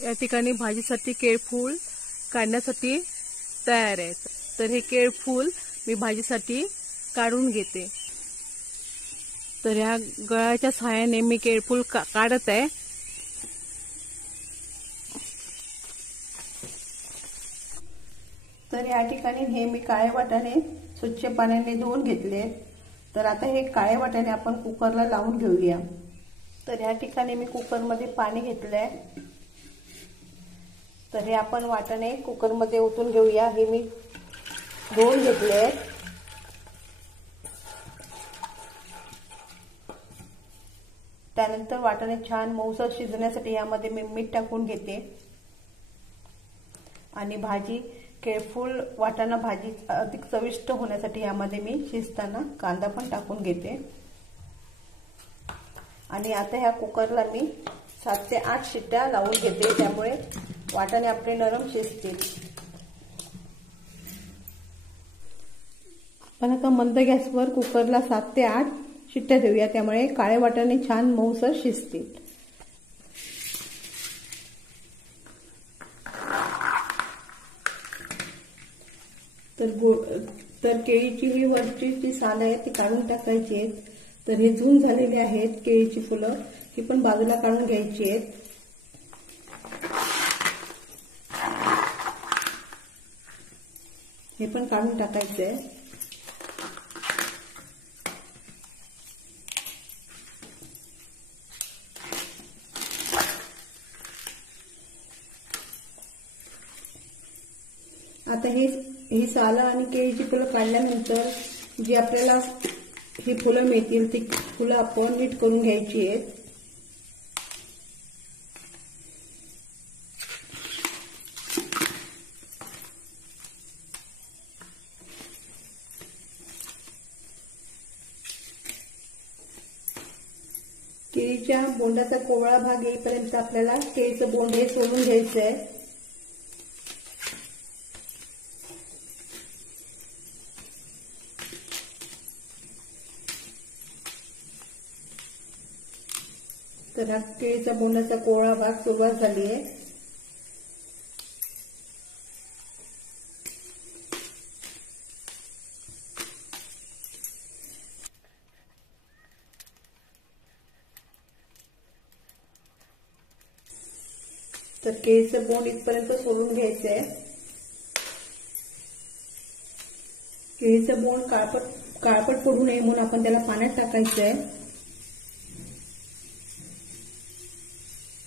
या ठिकाणी भाजीसाठी केळफूल काढण्यासाठी तयार आहेत। तर हे केळफूल मी भाजीसाठी काढून घेते। तर या गळाच्या सहाय्याने मी केळफूल काढत आहे। तर या ठिकाणी हे मी काळे वाटाणे स्वच्छ पाण्याने धुवून घेतले। तर आता हे काळे वाटाणे आपण कुकरला लावून घेऊया। तर या ठिकाणी मी कुकरमध्ये पाणी घेतलंय। तर हे आपण वाटाणे कुकरमध्ये ओतून घेऊया। हे मी धुवून घेतले। त्यानंतर वाटाणे छान मऊसर शिजण्यासाठी यामध्ये मी मीठ टाकून घेते आणि भाजी केळफूल वाटाणा भाजी अधिक चविष्ट होण्यासाठी यामध्ये मी शिजताना कांदा पण टाकून घेते। आणि आता ह्या कुकरला मी 7 ते 8 शिट्ट्या लावून घेते, त्यामुळे वाटाणे आपले नरम शिजतील। आपण आता मंद गॅसवर कुकरला 7 ते 8 शिट्ट्या देऊया, त्यामुळे काळे वाटाणे छान मऊसर शिजतील। तर केळीची ही वरची जी साल आहे ती काढून टाकायची आहेत। तर हे जून झालेले आहेत केळीची फुलं, ही पण बाजूला काढून घ्यायची आहेत। हे पण काढून टाकायचं आहे। आता ही सालं आणि केळीची फुलं काढल्यानंतर जी आपल्याला ही फुलं मिळतील ती फुलं आपण नीट करून घ्यायची आहेत। केळीच्या बोंडाचा कोवळा भाग येईपर्यंत आपल्याला केळीचं बोंड हे सोलून घ्यायचं आहे। तर हा केळीचा बोंडाचा कोवळा भाग सुरुवात झाली आहे। तर केळीचं बोंड इथपर्यंत सोलून घ्यायचं आहे। केळीचं बोंड काळपट पडू नये म्हणून आपण त्याला पाण्यात टाकायचं आहे।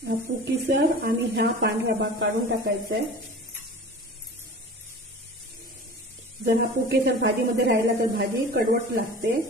हा पुकीसर आणि हा पांढरा भाग काढून टाकायचा आहे। जर हा पुकीसर भाजीमध्ये राहिला तर भाजी कडवट लागते।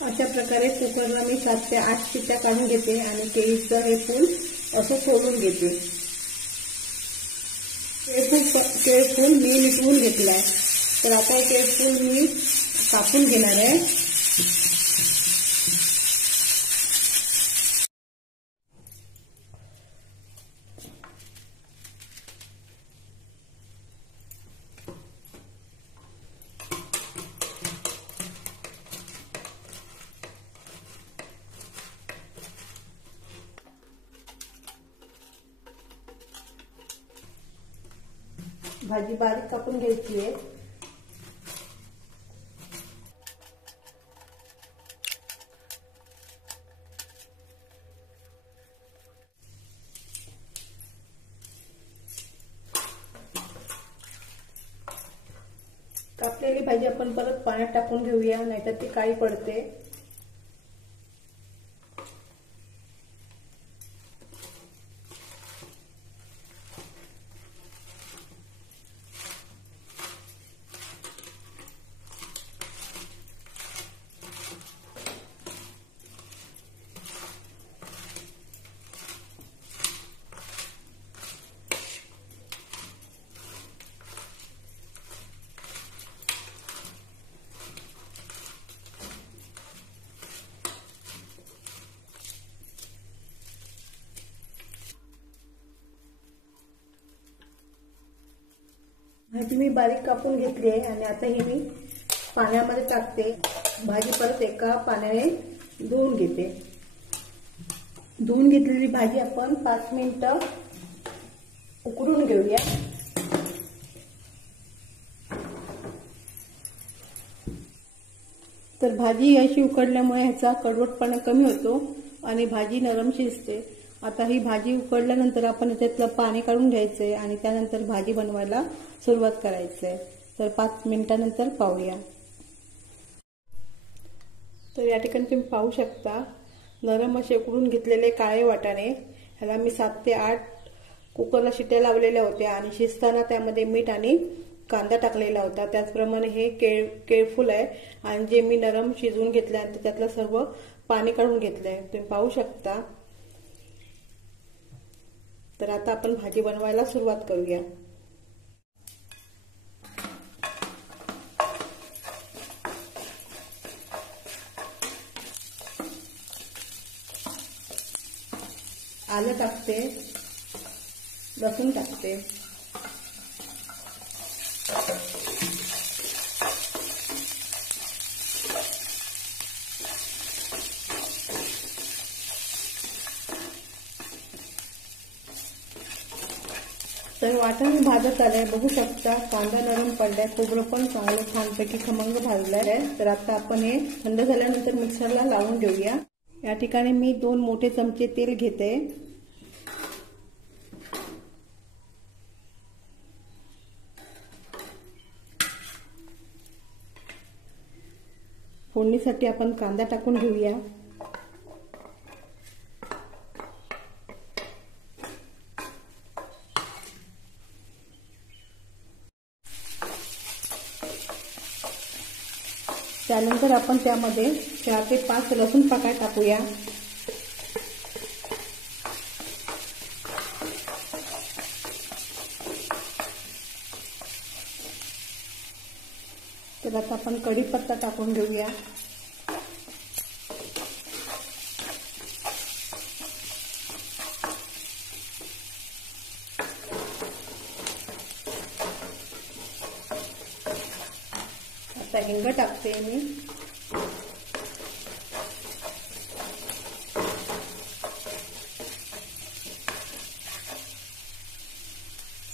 अशा प्रकारे कुकरला मी 7 ते 8 शिट्ट्या काढून घेते आणि केळीचं हे फूल असं सोलून घेते। केळफूल मी निटवून घेतलाय। तर आता हे केळफूल मी कापून घेणार आहे। भाजी बारीक कापून घ्यायची आहे। कापलेली भाजी आपण परत पाण्यात टाकून घेऊया, नाहीतर ती काळी पडते। भाजी मी बारीक कापून घेतली आहे आणि आता ही मी पाण्यामध्ये टाकते. भाजी परत एका पाण्याने धुवून घेते. धुवून घेतलेली भाजी आपण 5 मिनिटं उकडून घेऊया. तर भाजी अशी उकडल्यामुळे ह्याचा कडवटपणा कमी होतो आणि भाजी नरम शिजते. आता ही भाजी उकडल्यानंतर आपण याच्यातलं पाणी काढून घ्यायचंय आणि त्यानंतर भाजी बनवायला सुरुवात करायचंय. तर 5 मिनिटानंतर पाहूया. तर या ठिकाणी तुम्ही पाहू शकता नरम असे उकडून घेतलेले काळे वाटाणे. ह्याला मी 7 ते 8 कुकरला शिट्ट्या लावलेल्या होत्या आणि शिजताना त्यामध्ये मीठ आणि कांदा टाकलेला होता. त्याचप्रमाणे हे केळफूल आहे आणि जे मी नरम शिजवून घेतल्यानंतर त्यातलं सर्व पाणी काढून घेतलंय तुम्ही पाहू शकता. तर आता आपण भाजी बनवायला सुरुवात करूया. आलं टाकते, लसूण टाकते, तर वाटाणे भाजत आलंय बघू शकता. कांदा नरम पडलाय, खोबरं पण चांगलं छानपैकी खमंग भाजलंय. तर आता आपण हे थंड झाल्यानंतर मिक्सरला लावून घेऊया. या ठिकाणी मी 2 मोठे चमचे तेल घेते. फोडणीसाठी आपण कांदा टाकून घेऊया. त्यानंतर आपण त्यामध्ये 4 ते 5 लसूण पाकळ्या टाकूया. तर आता आपण कढीपत्ता टाकून घेऊया. आता हिंग टाकते मी.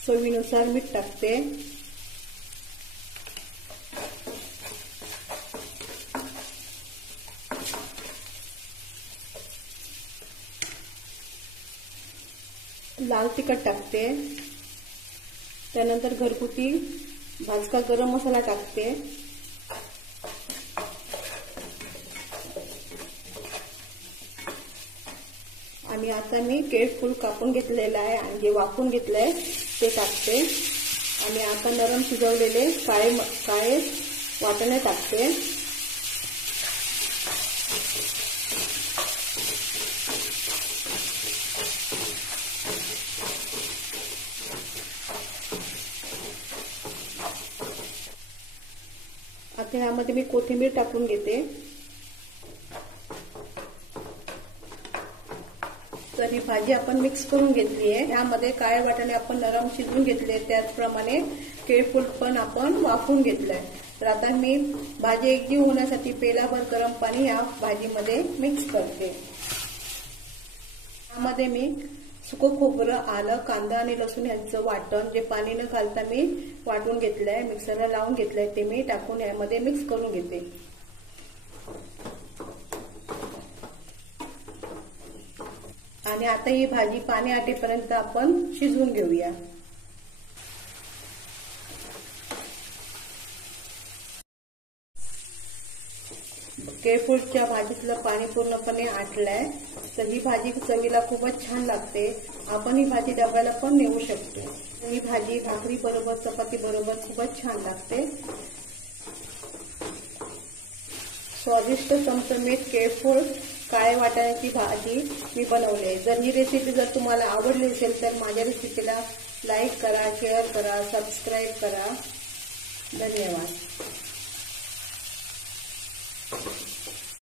चवीनुसार मीठ टाकते. लाल तिखट टाकते. त्यानंतर घरगुती भाजका गरम मसाला टाकते. आणि आता मी केळफूल कापून घेतलेलं आहे आणि जे वाफून घेतलंय ते टाकते. आणि आता नरम शिजवलेले काळे वाटाणे टाकते. आता ह्यामध्ये मी कोथिंबीर टाकून घेते. तर ही भाजी आपण मिक्स करून घेतली आहे. यामध्ये काळे वाटाणे आपण नरम शिजवून घेतले, त्याचप्रमाणे केळफूल पण आपण वाफवून घेतलंय. तर आता मी भाजी एकजीव होण्यासाठी पेलाभर गरम पाणी या भाजीमध्ये मिक्स करते. यामध्ये मी सुकं खोबरं, आलं, कांदा आणि लसूण यांचं वाटण जे पाणी न घालता मी वाटून घेतलंय, मिक्सरला लावून घेतलंय, ते मी टाकून यामध्ये मिक्स करून घेते. आणि आता ही भाजी पाणी आटेपर्यंत आपण शिजवून घेऊया. केळफूलच्या भाजीतलं पाणी पूर्णपणे आटलंय. तर ही भाजी चवीला खूपच छान लागते. आपण ही भाजी डब्याला पण नेऊ शकतो. ही भाजी भाकरी बरोबर, चपाती बरोबर खूपच छान लागते. स्वादिष्ट चमचमीत केळफूल काळे वाटाण्याची भाजी मी बनवली आहे. जर ही रेसिपी जर तुम्हाला आवडली असेल तर माझ्या रेसिपीला लाईक करा, शेअर करा, सबस्क्राईब करा. धन्यवाद.